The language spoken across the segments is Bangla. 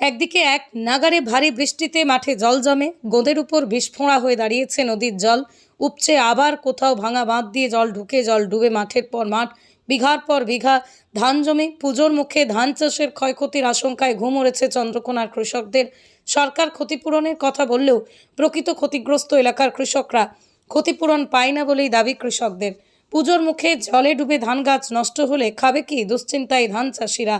একদিকে এক নাগারে ভারী বৃষ্টিতে মাঠে জল জমে, গোদের উপর বিস্ফোঁড়া হয়ে দাঁড়িয়েছে নদীর জল। উপচে আবার কোথাও ভাঙা বাঁধ দিয়ে জল ঢুকে জল ডুবে মাঠের পর মাঠ, বিঘার পর বিঘা ধান জমে। পুজোর মুখে ধান চাষের ক্ষয়ক্ষতির আশঙ্কায় ঘুম উড়েছে চন্দ্রকোনার কৃষকদের। সরকার ক্ষতিপূরণের কথা বললেও প্রকৃত ক্ষতিগ্রস্ত এলাকার কৃষকরা ক্ষতিপূরণ পায় না বলেই দাবি কৃষকদের। পুজোর মুখে জলে ডুবে ধান গাছ নষ্ট হলে খাবে কি দুশ্চিন্তায় ধান চাষিরা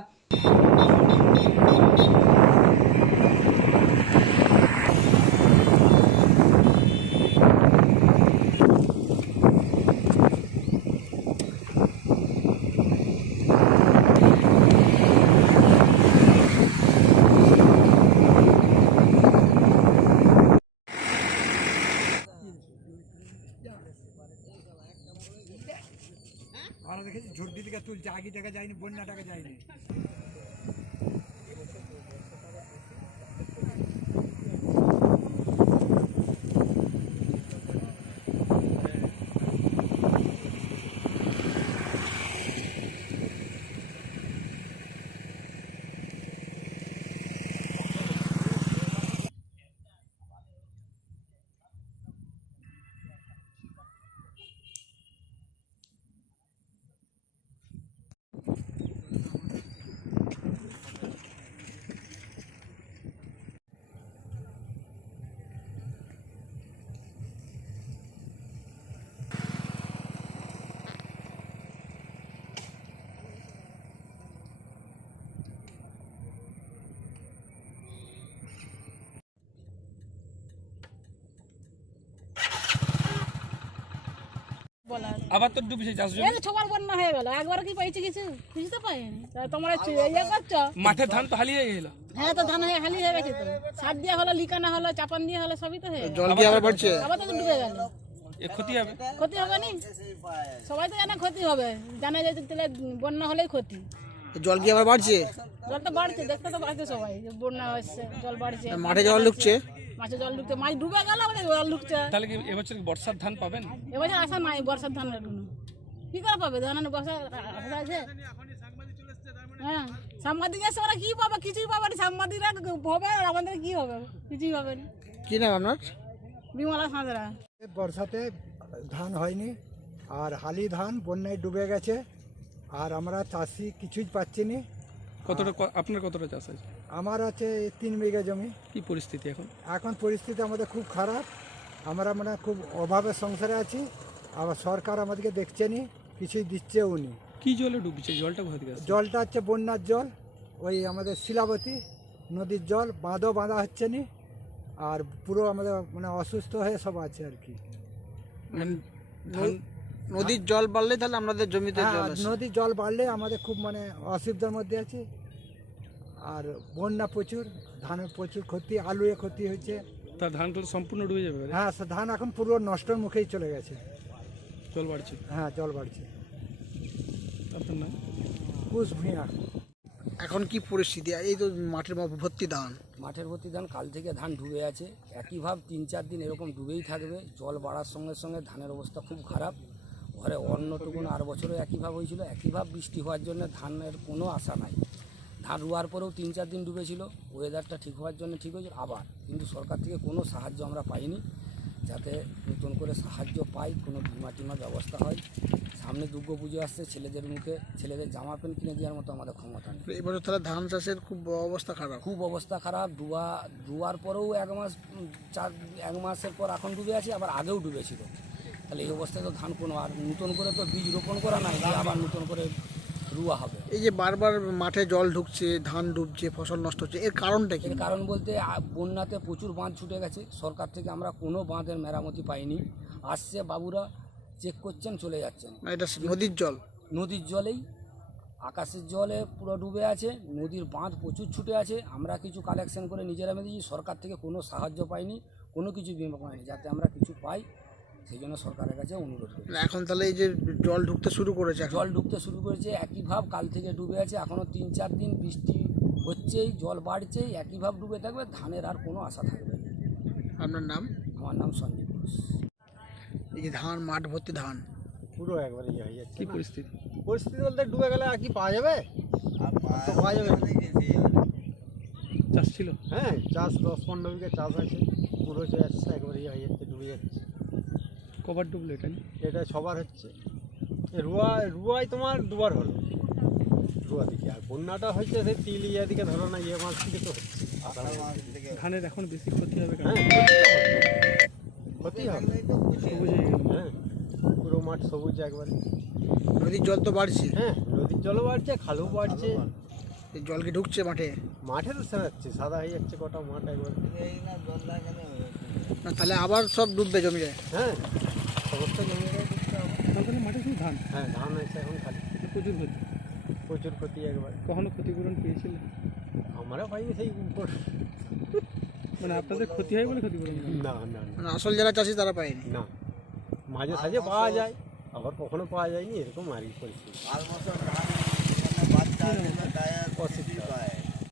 আমরা দেখেছি ঝুড়ি আগে টাকা যায়নি বন্যা টাকা যায়নি। আবার তো ডুবেছে চাষ জমি। এই ছবার বন্যা হয়ে গেল একবার কি পাইছে কিছু পাইনি তোমরা ইয়ে করছ? মাঠে ধান তো হালিয়ে গেল। হ্যাঁ তো ধান হয়ে খালি হয়ে গেছে তো। সার দিয়ে হলো লিকানা হলো চাপান দিয়ে হলো সবই তো হয়ে জল কি আবার বাড়ছে। আবার তো ডুবে গেল। এ ক্ষতি হবে? ক্ষতি হবে নি? সবাই তো জানে ক্ষতি হবে। জানে যে তাহলে বন্যা হলেই ক্ষতি। জল কি আবার বাড়ছে? জল তো বাড়ছে দেখতে তো পাচ্ছে সবাই যে বন্যা হচ্ছে জল বাড়ছে। মাঠে জল ঢুকছে? মাছে জল ঢুকছে মাছ ডুবে গেল জল ঢুকছে। তাহলে কি এবছর কি বর্ষার ধান পাবেন? এবছর আশা নাই বর্ষার ধান এখনও কি করে পাবে? ধান বর্ষা আশা আছে হ্যাঁ সাংবাদিক এসে ওরা কি পাবে? কিছুই পাবে না। সাংবাদিকরা হবে আর আমাদের কি হবে? কিছুই হবে না। কি নাম আপনার? বিমলা সাঁতরা। বর্ষাতে ধান হয়নি আর হালি ধান বন্যায় ডুবে গেছে। আর আমরা চাষি কিছুই পাচ্ছি না। কতটা আপনার কতটা চাষ আছে আমার আছে তিন বিঘা জমি। কি পরিস্থিতি এখন? এখন পরিস্থিতি আমাদের খুব খারাপ। আমরা মানে খুব অভাবের সংসারে আছি। আবার সরকার আমাদেরকে দেখছে নি কিছুই দিচ্ছেও নি। কি জলে ডুবছে? জলটা কোথা থেকে জলটা হচ্ছে বন্যার জল ওই আমাদের শিলাবতী নদীর জল বাঁধও বাঁধা হচ্ছে নি। আর পুরো আমাদের মানে অসুস্থ হয়ে সব আছে আর কি। মানে নদীর জল বাড়লে তাহলে আমাদের জমিতে হ্যাঁ, জল আসে। নদীর জল বাড়লে আমাদের খুব মানে অসুবিধার মধ্যে আছে। আর বন্যা প্রচুর ধানের প্রচুর ক্ষতি আলুয়ে ক্ষতি হয়েছে তা ধান তো সম্পূর্ণ ডুবে যাবে হ্যাঁ সে ধান এখন পুরো নষ্টর মুখেই চলে গেছে। জল বাড়ছে? হ্যাঁ জল বাড়ছে। আপনার নাম? কুশ ভূঁয়া এখন কি পরিস্থিতি? এই তো মাঠের ভর্তি ধান। মাঠের ভর্তি ধান কাল থেকে ধান ডুবে আছে। একই ভাব তিন চার দিন এরকম ডুবেই থাকবে। জল বাড়ার সঙ্গে সঙ্গে ধানের অবস্থা খুব খারাপ। ঘরে অন্যটুকুন আর বছরও একই ভাব হয়েছিল। একই ভাব বৃষ্টি হওয়ার জন্য ধানের কোনো আশা নাই। ধান রোয়ার পরেও তিন চার দিন ডুবেছিল। ওয়েদারটা ঠিক হওয়ার জন্য ঠিক হয়েছিল। আবার কিন্তু সরকার থেকে কোনো সাহায্য আমরা পাইনি যাতে নতুন করে সাহায্য পাই কোনো বিমা টিমার ব্যবস্থা হয়। সামনে দুর্গা পুজো আসছে ছেলেদের মুখে ছেলেদের জামা প্যান্ট কিনে দেওয়ার মতো আমাদের ক্ষমতা নেই। এবারে তাহলে ধান চাষের খুব অবস্থা খারাপ। খুব অবস্থা খারাপ। ডুবা ডুবার পরেও এক মাস চার এক মাসের পর এখন ডুবে আছে আবার আগেও ডুবেছিল। তাহলে এই অবস্থায় তো ধান কোনো আর নতুন করে তো বীজ রোপণ করা নাই আবার নতুন করে রুয়া হবে। এই যে বারবার মাঠে জল ঢুকছে ধান ডুবছে ফসল নষ্ট হচ্ছে এর কারণটা কি? এর কারণ বলতে বন্যাতে প্রচুর বাঁধ ছুটে গেছে সরকার থেকে আমরা কোনো বাঁধের মেরামতি পাইনি। আসছে বাবুরা চেক করছেন চলে যাচ্ছেন। না এটা নদীর জল? নদীর জলেই আকাশের জলে পুরো ডুবে আছে নদীর বাঁধ প্রচুর ছুটে আছে আমরা কিছু কালেকশন করে নিজেরা মেরেছি সরকার থেকে কোনো সাহায্য পাইনি কোনো কিছু বিমা পাইনি যাতে আমরা কিছু পাই। সেই জন্য সরকারের কাছে অনুরোধ করি। এখন তাহলে এই যে জল ঢুকতে শুরু করেছে জল ঢুকতে শুরু করেছে একই ভাব কাল থেকে ডুবে আছে এখনও তিন চার দিন বৃষ্টি হচ্ছেই জল বাড়ছেই একই ভাব ডুবে থাকবে ধানের আর কোনো আশা থাকবে না। আপনার নাম? আমার নাম সঞ্জীব ঘোষ। এই যে ধান মাঠ ভর্তি ধান। পুরো একবারে ইয়ে হয়ে যাচ্ছে কি পরিস্থিতি? পরিস্থিতি বলতে ডুবে গেলে আর কি পাওয়া যাবে? আর পাওয়া যাবে চাষ ছিল? হ্যাঁ চাষ দশ পনেরো বিঘা চাষ আছে পুরো যাচ্ছে একবারে ইয়ে হয়ে যাচ্ছে ডুবে যাচ্ছে। কবার ডুবলো এটা? এটা সবার হচ্ছে। রুয়া রুয়াই তোমার দুবার হলো। রুয়া দিকে আর বন্যাটা হচ্ছে সেই তিল ইয়া দিকে ধরো না ইয়ে মাছ দিকে তো হচ্ছে। ধানের এখন বেশি ক্ষতি হবে কেন? হ্যাঁ ক্ষতি হবে। হয়ে পুরো মাঠ সবুজ একবারে। নদীর জল তো বাড়ছে। হ্যাঁ নদীর জলও বাড়ছে খালও বাড়ছে। এই জল কি ঢুকছে মাঠে? মাঠে তো সেরাচ্ছে সাদা হয়ে যাচ্ছে কটা মাঠ একবার। না তাহলে আবার সব ডুববে জমি যায়। হ্যাঁ সমস্ত জমি মাঠে শুধু ধান? হ্যাঁ ধান আছে এখন খালি। প্রচুর ক্ষতি। প্রচুর ক্ষতি একবার। কখনো ক্ষতিপূরণ পেয়েছিল? আমরা পাইনি সেই উপর। মানে আপনাদের ক্ষতি হয় বলে ক্ষতিপূরণ না না না, মানে আসল যারা চাষি তারা পায়নি? না। মাঝে সাঝে পাওয়া যায় আবার কখনো পাওয়া যায়নি এরকম আর কি পরিস্থিতি। অসুবিধা